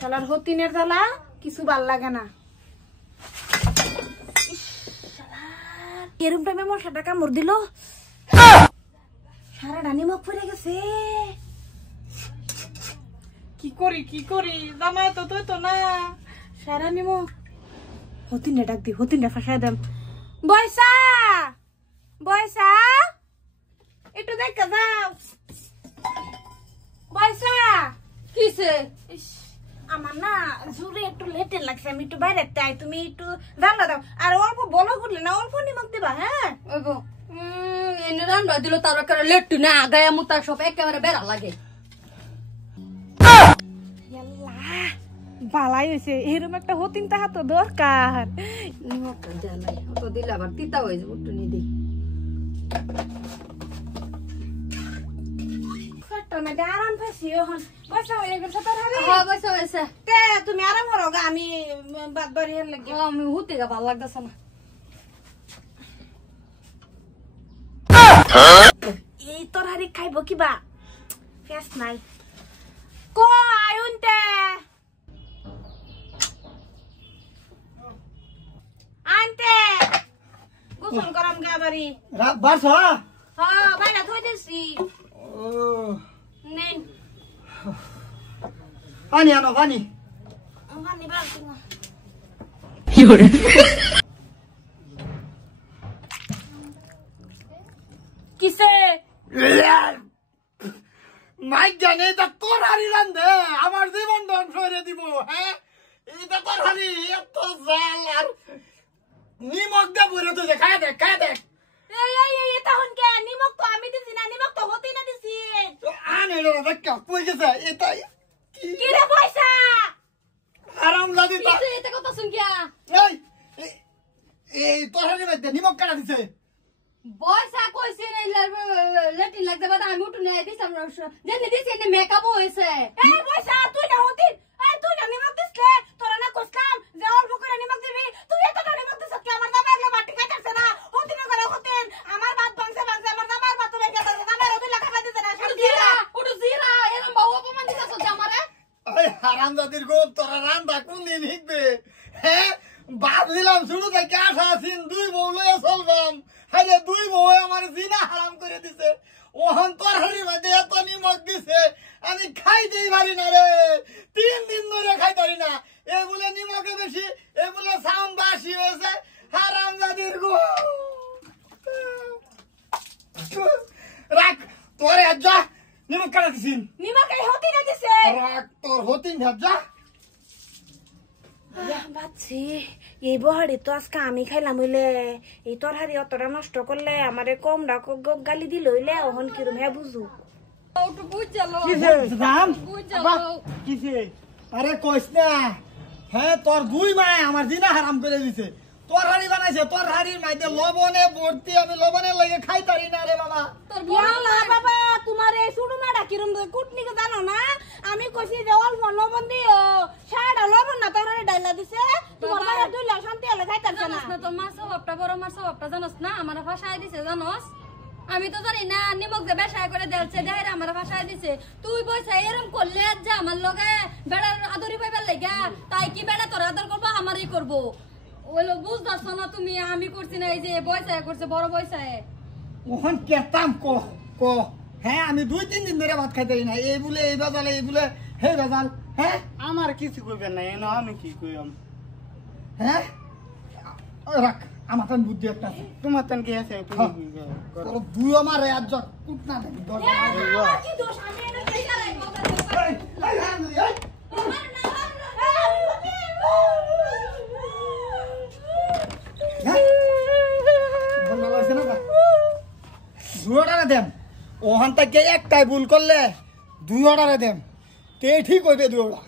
শালার হতিনের জ্বালা কিছু ভাল লাগে না। এরম টাইমে মশাটা কামড় দিল, সারা ডানি মুখ পড়ে গেছে। কি করি জামাই তো তুই তো না, সারা নিমুখ। হতিনে ডাক দি, হতিনে ফাঁসাই দেম। বয়সা বয়সা একটু দেখা যাও। বয়সা কিসে? আমার না জোরে একটু লেটে লাগছে, আমি একটু বাইরে তাই তুমি একটু জানলা দাও। আর অল্প বলো করলে না, অল্প নিমক দিবা। হ্যাঁ এনে রান্না দিল তার কারণে লেট্টু না গায়ে মুতা সব একেবারে বেড়া লাগে। বালাই হয়েছে, এরকম একটা হতিন তাহা তো দরকার। নিমকটা দেয়া নাই, অত দিলে আবার তিতা হয়ে যাবে। একটু নিয়ে দিই। আরাম পাইছি এখন। বসা হয়ে গেছে তোর হাতে? হ্যাঁ বসে হয়েছে। তুমি আরাম করো গা, আমি বাদ বাড়ি হেন লাগি। আমি হুতে গা ভালো লাগতেছে না। এই তোর হারি খাইব কিবা ফেস নাই কো আয়ুনতে আনতে গোসল করাম গা বাড়ি বাস হ্যাঁ বাইরে থই দিছি। নেন পানি আনো পানি। পানি বাড়ছি না। কিসে মাইক জানে এটা তোর হারি রান্ধে আমার জীবন ধ্বংস করে দিব। হ্যাঁ এটা তোর হারি এত জাল আর নিমক দে ভরে তুই খায় দেখ খায় দেখ। এই তখন কে নিমক তো আমি দিছি না, নিমক তো হতেই না দিছি। আনে দেখ কই গেছে এটা কি রে পয়সা আরাম জাদি তো এটা কথা শুন কিয়া এই এই তোর হারি মধ্যে নিমক কাটা দিছে। বয়সা কইছে লেটিন লাগতে বাদ আমি উঠে নিয়ে দিছিলাম যেন দিছি এনে মেকআপ হয়েছে। এই পয়সা তুই না হতিন, এই তুই না নিমক দিছলে তোরা না কইছলাম যে অল্প করে নিমক দিবি, তুই এতটা নিমক দিছ কি আমার দাদা এগুলো বাটি খাইতাছে না। হতিন করে হতিন আমার ভাত ভাঙছে আমার দাদার ভাত হয়ে গেছে, আমার ওই লেখা পাইতে না। উঠু জিরা এরম বাবু অপমান দিছস যে আমারে। এই হারাম জাদির গো তোরা রান্দা কোন দিন শিখবে? হ্যাঁ ভাবছিলাম শুরু থেকে আশা আছেন দুই বউ লয়ে চলবাম, আরে দুই বউ আমার জিনা হারাম করে দিছে। ওহন তোর হাড়ির মধ্যে এত নিমক দিছে আমি খাইতেই পারি না রে, 3 দিন ধরে খাইতে পারি না। এ বলে নিমকে বেশি, এ বলে সাউন্ড বাসি হয়েছে। হারাম জাদির গো রাখ তোর যা নিমক কাটা দিছিন। নিমক এই হতিন দিছে। রাখ তোর হতিন যা। বাচ্ছি এই বহারি তো আজকে আমি খাইলাম হইলে, এই তরহারি অতটা নষ্ট করলে আমারে কম ডাক গালি দিল হইলে ওহন কিরম হ্যাঁ বুঝু। উঠু বুঝালো কিসে আরে কইস না। হ্যাঁ তোর দুই মায় আমার দিনা হারাম করে দিছে। তোর হাড়ি বানাইছে, তোর হাড়ির মাইতে লবণে ভর্তি, আমি লবণের লাগে খাইতারি না রে বাবা। তোর বাবা তোমার এই শুরু মাটা কিরম কুটনিকে জানো না? আমি কইছি যে অল্প লবণ দিও, সারা লবণ না তরহারি ডাইলা দিছে। তোমার বাইরে দুইলা শান্তি হলে খাইতারছ না। না তোর মার স্বভাবটা বড় মার স্বভাবটা জানোস না, আমার ভাষায় দিছে জানোস। আমি তো জানি না নিমক যে বেশায় করে দেলছে দেহের আমার ভাষায় দিছে। তুই বইছা এরম করলে যা আমার লগে বেড়ার আদরি পাইবার লাগা, তাই কি বেড়া তোর আদর করবো আমারই করবো। ওইলো বুঝতেছ না তুমি, আমি করছি না, এই যে বয়সায় করছে বড় বয়সায়। ওখান কেতাম ক ক হ্যাঁ আমি 2-3 দিন ধরে ভাত খাইতারি না। এই বলে এই বাজাল, এই বলে হে বাজাল। হ্যাঁ আমার কিছু কইবেন না, এনে আমি কি কইম? হ্যাঁ রাখ আমার তান বুদ্ধি একটা আছে। তোমার তান কি আছে? তোর দুই আমার আজ কুট না দেবি দর আমার কি দোষ? আমি এটা কইতা রাখবো। দুইটারে দেম ওখান থেকে একটাই ভুল করলে 2 অর্ডারে দেম তে ঠিক হইবে 2 অর্ডার।